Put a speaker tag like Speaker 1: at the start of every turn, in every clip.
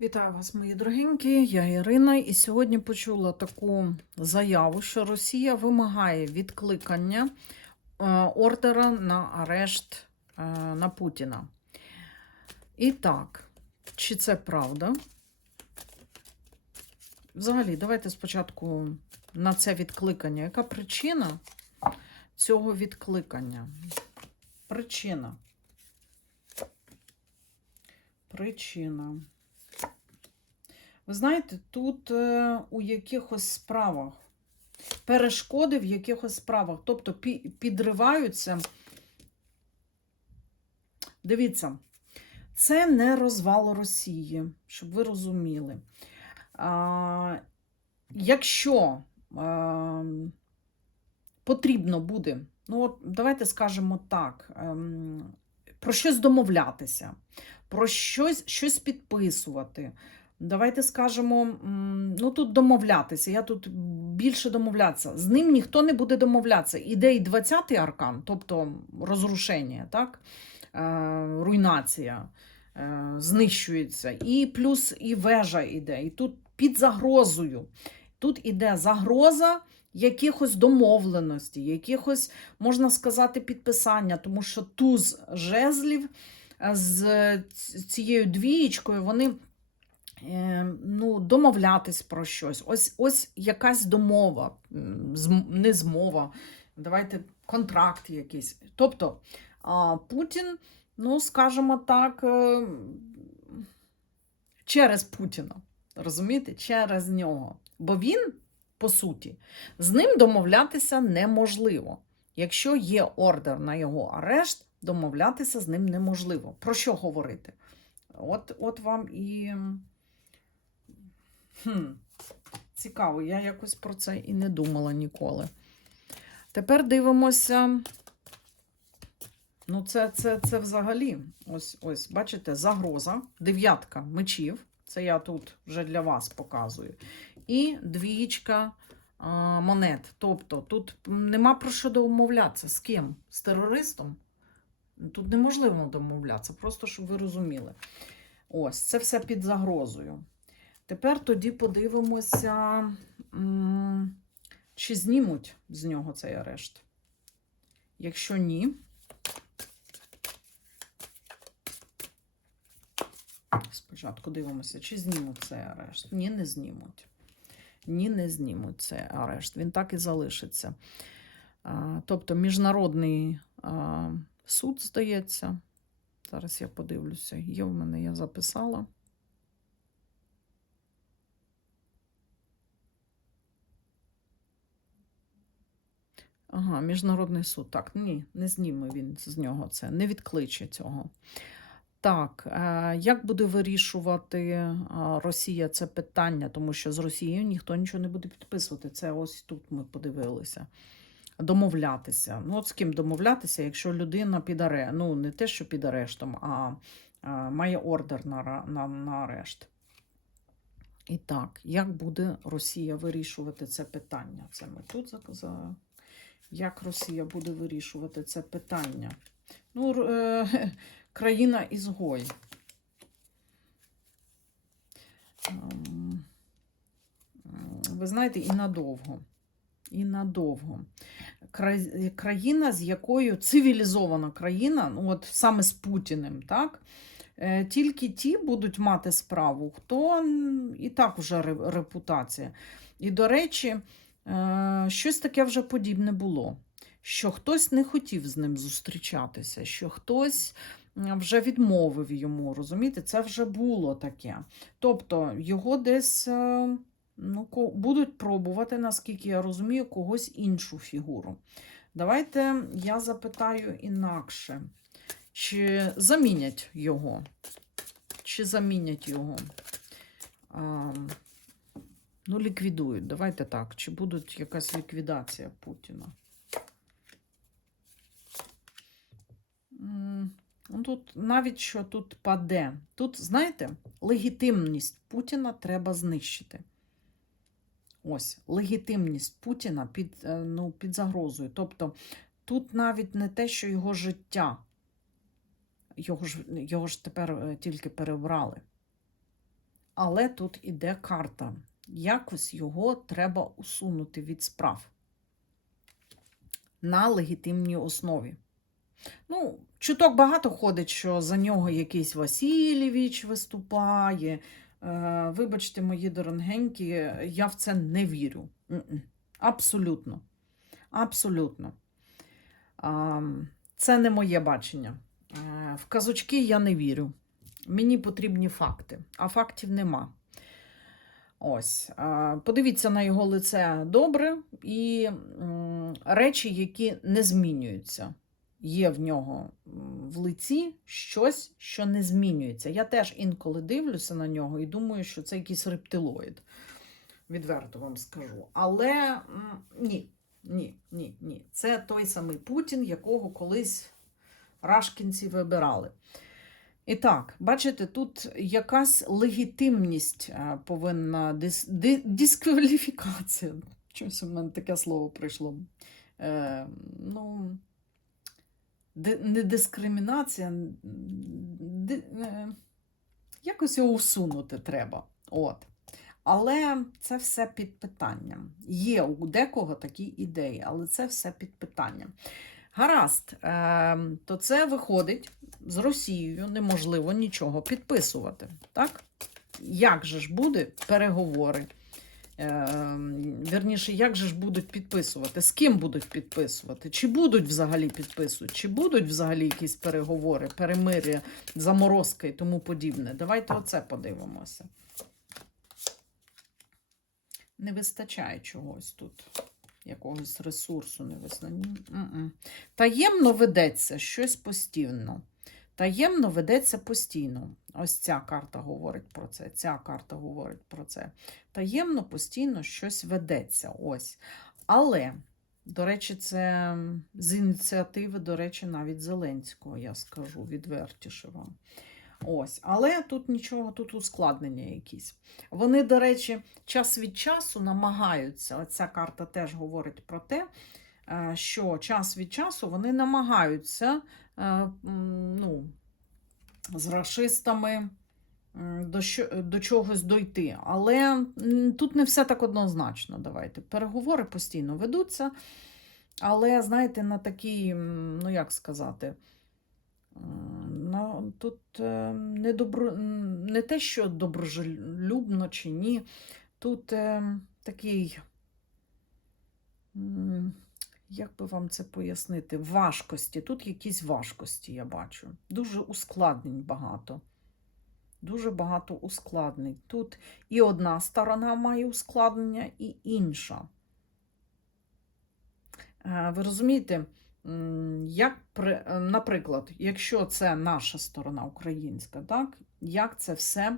Speaker 1: Вітаю вас, мої дорогенькі. Я Ірина, і сьогодні почула таку заяву, що Росія вимагає відкликання е, ордера на арешт е, на Путіна. І так, чи це правда? Взагалі, давайте спочатку на це відкликання. Яка причина цього відкликання? Причина. Причина. Ви знаєте, тут е, у якихось справах, перешкоди в якихось справах, тобто пі- підриваються. Дивіться, це не розвал Росії, щоб ви розуміли. А, якщо а, потрібно буде, ну от давайте скажемо так, ем, про щось домовлятися, про щось, щось підписувати. Давайте скажемо, ну тут домовлятися. Я тут більше домовлятися. З ним ніхто не буде домовлятися. Іде і 20-й аркан, тобто розрушення, так? Е, руйнація е, знищується. І плюс і вежа іде. І тут під загрозою. Тут іде загроза якихось домовленостей, якихось, можна сказати, підписання, тому що туз жезлів е, з цією двієчкою вони ну, домовлятись про щось. Ось, ось якась домова, не змова, давайте контракт якийсь. Тобто Путін, ну, скажімо так, е, через Путіна. Розумієте? Через нього. Бо він, по суті, з ним домовлятися неможливо. Якщо є ордер на його арешт, домовлятися з ним неможливо. Про що говорити? От, от вам і. Хм, цікаво, я якось про це і не думала ніколи. Тепер дивимося. Ну, це, це, це взагалі, ось, ось, бачите, загроза, дев'ятка мечів. Це я тут вже для вас показую. І двієчка а, монет. Тобто тут нема про що домовлятися. З ким? З терористом? Тут неможливо домовлятися, просто щоб ви розуміли. Ось, це все під загрозою. Тепер тоді подивимося, чи знімуть з нього цей арешт. Якщо ні, спочатку дивимося, чи знімуть цей арешт. Ні, не знімуть. Ні, не знімуть цей арешт. Він так і залишиться. Тобто міжнародний суд, здається. Зараз я подивлюся. Є в мене, я записала. Ага, міжнародний суд. Так, ні, не зніме він з нього це, не відкличе цього. Так, е, як буде вирішувати е, Росія це питання, тому що з Росією ніхто нічого не буде підписувати. Це ось тут ми подивилися. Домовлятися. Ну, от з ким домовлятися, якщо людина під аре... ну не те, що під арештом, а, а має ордер на, на, на арешт. І так, як буде Росія вирішувати це питання? Це ми тут за... Як Росія буде вирішувати це питання? Ну, е, країна ізгой. Ем, Ви знаєте, і надовго. І надовго. Країна, з якою цивілізована країна, ну от саме з Путіним, так? Е, Тільки ті будуть мати справу, хто і так вже репутація. І, до речі, щось таке вже подібне було. Що хтось не хотів з ним зустрічатися, що хтось вже відмовив йому, розумієте, це вже було таке. Тобто його десь е, ну, будуть пробувати, наскільки я розумію, когось іншу фігуру. Давайте я запитаю інакше. Чи замінять його? Чи замінять його? Ну, ліквідують. Давайте так. Чи буде якась ліквідація Путіна? Ну, тут навіть що тут паде. Тут, знаєте, легітимність Путіна треба знищити. Ось, легітимність Путіна під, е, ну, під загрозою. Тобто тут навіть не те, що його життя, його ж, його ж тепер е, тільки перебрали. Але тут іде карта. Якось його треба усунути від справ на легітимній основі. Ну, чуток багато ходить, що за нього якийсь Васильєвич виступає. Е, вибачте, мої дорогенькі, я в це не вірю. Абсолютно. Абсолютно. Це не моє бачення. Е, в казочки я не вірю. Мені потрібні факти, а фактів нема. Ось, подивіться на його лице добре і речі, які не змінюються. Є в нього в лиці щось, що не змінюється. Я теж інколи дивлюся на нього і думаю, що це якийсь рептилоїд. Відверто вам скажу. Але ні, ні, ні, ні. Це той самий Путін, якого колись рашкінці вибирали. І так, бачите, тут якась легітимність е, повинна дис, ди, дискваліфікація. Чомусь у мене таке слово прийшло. Е, ну, не дискримінація, ди, е, якось його усунути треба. От. Але це все під питанням. Є у декого такі ідеї, але це все під питанням. Гаразд, е, то це виходить з Росією неможливо нічого підписувати. Так? Як же ж буде переговори? Е, Вірніше, як же ж будуть підписувати? З ким будуть підписувати? Чи будуть взагалі підписувати? Чи будуть взагалі якісь переговори, перемир'я, заморозка і тому подібне? Давайте оце подивимося. Не вистачає чогось тут якогось ресурсу не визнання. Таємно ведеться щось постійно. Таємно ведеться постійно. Ось ця карта говорить про це. Ця карта говорить про це. Таємно постійно щось ведеться. Ось. Але, до речі, це з ініціативи, до речі, навіть Зеленського, я скажу відвертіше вам. Ось, але тут нічого, тут ускладнення якісь. Вони, до речі, час від часу намагаються, оця карта теж говорить про те, е, що час від часу вони намагаються е, ну, з расистами до, до чогось дойти. Але тут не все так однозначно. Давайте. Переговори постійно ведуться, але, знаєте, на такій, ну як сказати, тут е, не, добро, не те, що доброжелюбно чи ні. Тут е, такий, як би вам це пояснити, важкості. Тут якісь важкості я бачу. Дуже ускладнень багато. Дуже багато ускладнень. Тут і одна сторона має ускладнення, і інша. Е, Ви розумієте? Як, е, наприклад, якщо це наша сторона українська, так, як це все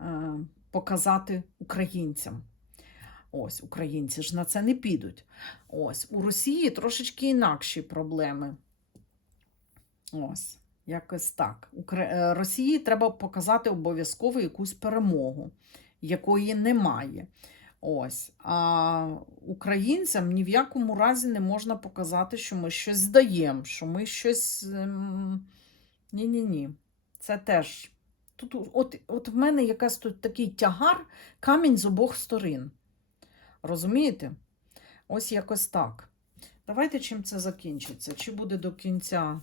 Speaker 1: е, показати українцям? Ось, українці ж на це не підуть. Ось, у Росії трошечки інакші проблеми. Ось, якось так. Укра- е, Росії треба показати обов'язково якусь перемогу, якої немає. Ось. А українцям ні в якому разі не можна показати, що ми щось здаємо, що ми щось. ем, Ні-ні-ні. Це теж. Тут от, от в мене якась тут такий тягар, камінь з обох сторін. Розумієте? Ось якось так. Давайте чим це закінчиться. Чи буде до кінця?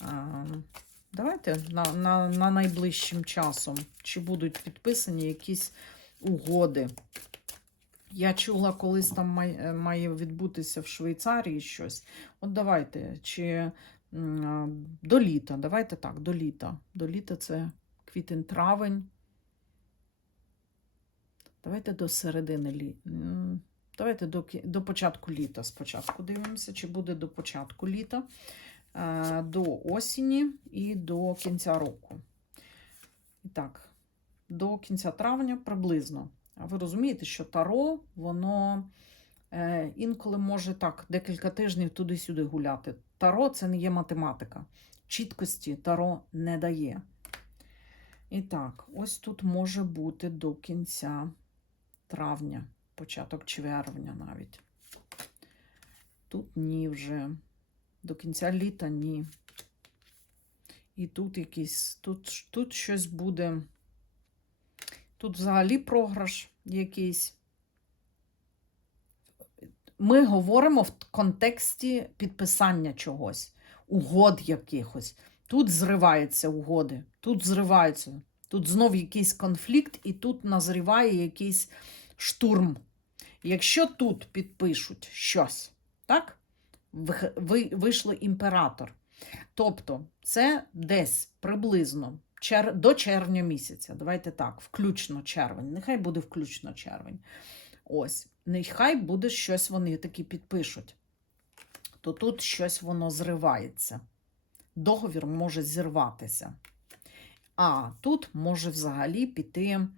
Speaker 1: А, давайте на, на, на найближчим часом. Чи будуть підписані якісь угоди? Я чула, колись там має, має відбутися в Швейцарії щось. От давайте, чи до літа, давайте так, до літа. До літа це квітень-травень. Давайте до середини літа. Давайте до, до початку літа спочатку дивимося, чи буде до початку літа, е, до осені і до кінця року. І так, до кінця травня приблизно. Ви розумієте, що таро, воно е, інколи може так декілька тижнів туди-сюди гуляти. Таро це не є математика. Чіткості таро не дає. І так, ось тут може бути до кінця травня, початок червня навіть. Тут ні вже. До кінця літа ні. І тут якісь, тут, тут щось буде Тут взагалі програш якийсь. Ми говоримо в контексті підписання чогось, угод якихось. Тут зриваються угоди, тут зриваються. Тут знов якийсь конфлікт, і тут назріває якийсь штурм. Якщо тут підпишуть щось, так? Вийшло імператор. Тобто, це десь приблизно чер... до червня місяця. Давайте так, включно червень. Нехай буде включно червень. Ось, нехай буде щось вони таки підпишуть. То тут щось воно зривається. Договір може зірватися. А тут може взагалі піти е,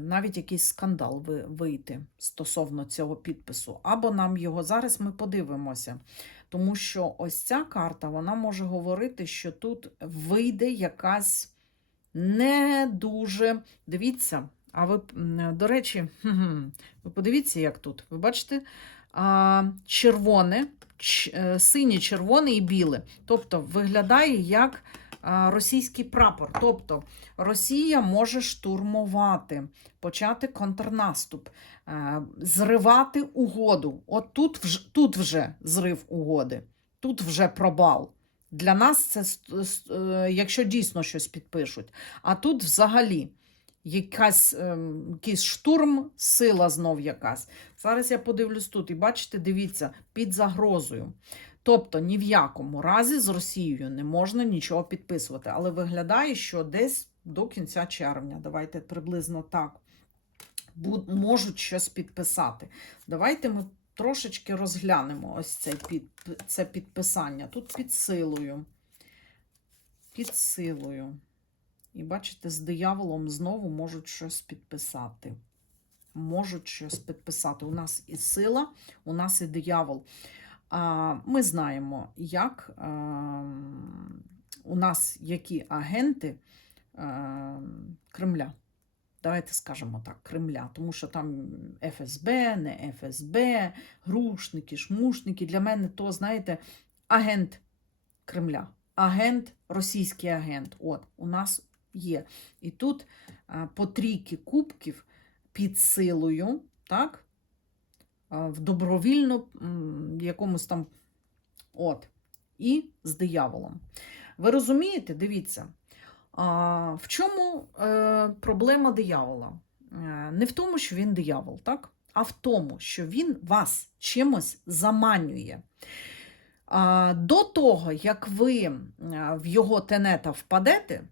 Speaker 1: навіть якийсь скандал вийти стосовно цього підпису. Або нам його зараз ми подивимося. Тому що ось ця карта вона може говорити, що тут вийде якась не дуже. Дивіться, а ви, до речі, ви подивіться, як тут. Ви бачите, червоне, е, синє, червоне і біле. Тобто виглядає як російський прапор. Тобто Росія може штурмувати, почати контрнаступ, е, зривати угоду. От тут тут вже зрив угоди, тут вже пробал. Для нас це е, якщо дійсно щось підпишуть. А тут взагалі якась, ем, якийсь штурм, сила знов якась. Зараз я подивлюсь тут, і бачите, дивіться, під загрозою. Тобто ні в якому разі з Росією не можна нічого підписувати. Але виглядає, що десь до кінця червня, давайте приблизно так, можуть щось підписати. Давайте ми трошечки розглянемо ось це, під, це підписання. Тут під силою. Під силою. І бачите, з дияволом знову можуть щось підписати. Можуть щось підписати. У нас і сила, у нас і диявол. А, Ми знаємо, як а, у нас які агенти а, Кремля. Давайте скажемо так, Кремля, тому що там ФСБ, не ФСБ, грушники, шмушники. Для мене то, знаєте, агент Кремля, агент, російський агент. От, у нас є. І тут а, по трійки кубків під силою, так? А, В добровільно якомусь там. От. І з дияволом. Ви розумієте? Дивіться. В чому е, проблема диявола? Е, не в тому, що він диявол, так? а в тому, що він вас чимось заманює. До того, як ви е, в його тенета впадете,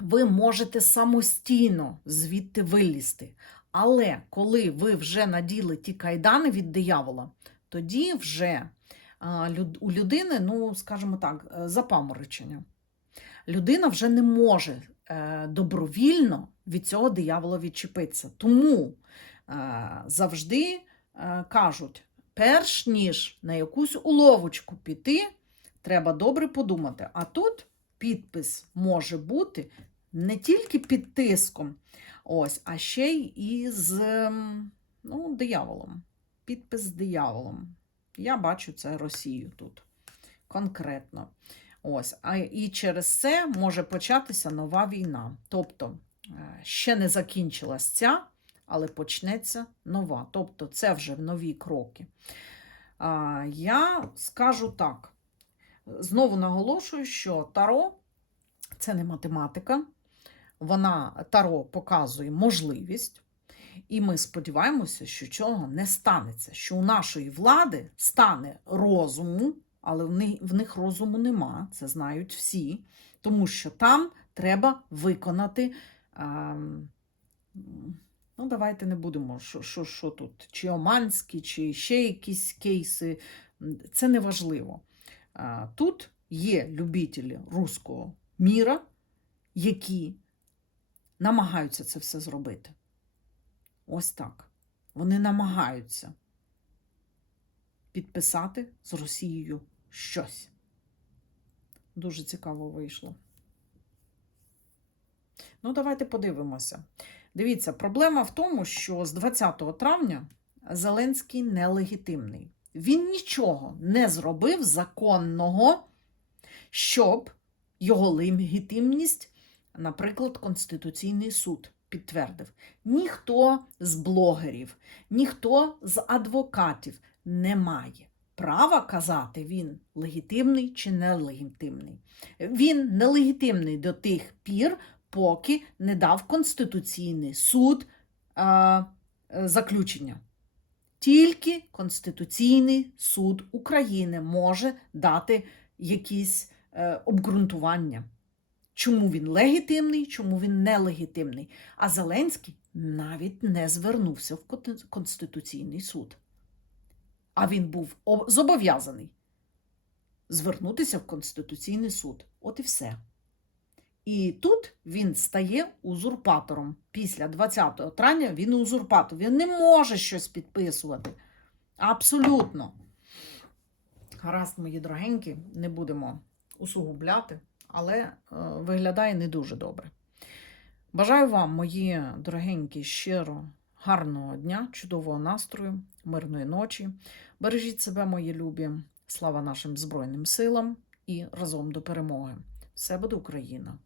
Speaker 1: ви можете самостійно звідти вилізти. Але коли ви вже наділи ті кайдани від диявола, тоді вже у людини, ну, скажімо так, е, запаморочення. Людина вже не може е, добровільно від цього диявола відчепитися. Тому е, завжди кажуть, перш ніж на якусь уловочку піти, треба добре подумати. А тут підпис може бути не тільки під тиском, ось, а ще й із ем, ну, дияволом. Підпис з дияволом. Я бачу це Росію тут конкретно. Ось, а і через це може початися нова війна. Тобто е, ще не закінчилась ця, але почнеться нова. Тобто, це вже нові кроки. Я скажу так. Знову наголошую, що Таро це не математика. Вона Таро показує можливість. І ми сподіваємося, що цього не станеться, що у нашої влади стане розуму, але в них, розуму нема, це знають всі, тому що там треба виконати. ем, ну, давайте не будемо, що, що, що тут, чи Оманські, чи ще якісь кейси. Це не важливо. Тут є любителі руського міра, які намагаються це все зробити. Ось так. Вони намагаються підписати з Росією щось. Дуже цікаво вийшло. Ну, давайте подивимося. Дивіться, проблема в тому, що з 20 травня Зеленський нелегітимний. Він нічого не зробив законного, щоб його легітимність наприклад, Конституційний суд підтвердив, ніхто з блогерів, ніхто з адвокатів не має права казати, він легітимний чи нелегітимний. Він нелегітимний до тих пір, поки не дав Конституційний суд а, заключення. Тільки Конституційний суд України може дати якісь е, обґрунтування, чому він легітимний, чому він нелегітимний. А Зеленський навіть не звернувся в Конституційний суд. А він був зобов'язаний звернутися в Конституційний суд. От і все. І тут він стає узурпатором. Після 20 травня він узурпатор. Він не може щось підписувати. Абсолютно. Гаразд, мої дорогенькі, не будемо усугубляти, але е, виглядає не дуже добре. Бажаю вам, мої дорогенькі, щиро гарного дня, чудового настрою, мирної ночі. Бережіть себе, мої любі. Слава нашим Збройним силам і разом до перемоги. Все буде Україна!